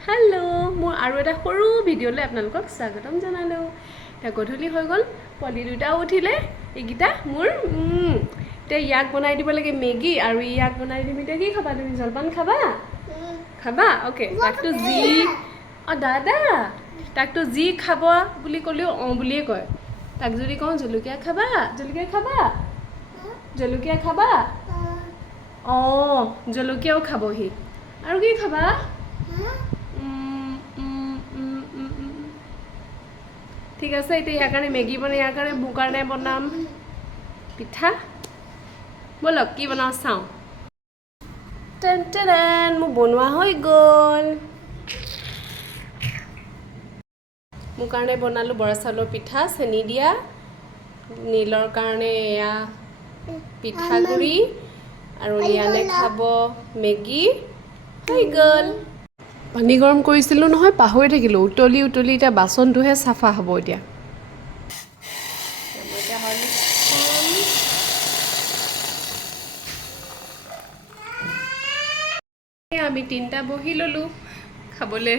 hello मोर आरो এটা সৰু ভিডিঅ'লৈ আপোনালোকক স্বাগতম জনালো এটা গধূলি হৈ গল পলি দুটা উঠিলে এইগিটা মোৰ তে ইয়াক বনাই দিব লাগে মেগী আৰু ইয়াক বনাই দিম তে কি খাবা তুমি জলপান খাবা খাবা ওকে তাকটো জি দাদা তাকটো জি খাব বুলি কলিও বুলিয়ে কয় তাক যদি কওঁ জলকীয়া খাবা জলকীয়া খাবা জলকীয়াও খাবহি আৰু কি খাবা ঠিক আছে এতিয়া ইয়াৰ কাৰণে মেগী বনাই ইয়াৰ কাৰণে মোৰ কাৰণে বনাম পিঠা বলক কি বনাওঁ চাওঁ টেন টেন মোৰ বনোৱা হৈ গ'ল মোৰ কাৰণে বনালোঁ বৰা চাউলৰ পিঠা চেনি দিয়া নীলৰ কাৰণে এয়া পিঠাগুড়ি আৰু লিয়ানে খাব মেগী হৈ গ'ল পানী গৰম কৰিছিলোঁ নহয় পাহৰি থাকিলোঁ উতলি এতিয়া বাচনটোহে চাফা হ'ব এতিয়া আমি তিনিটা বহি ল'লোঁ খাবলৈ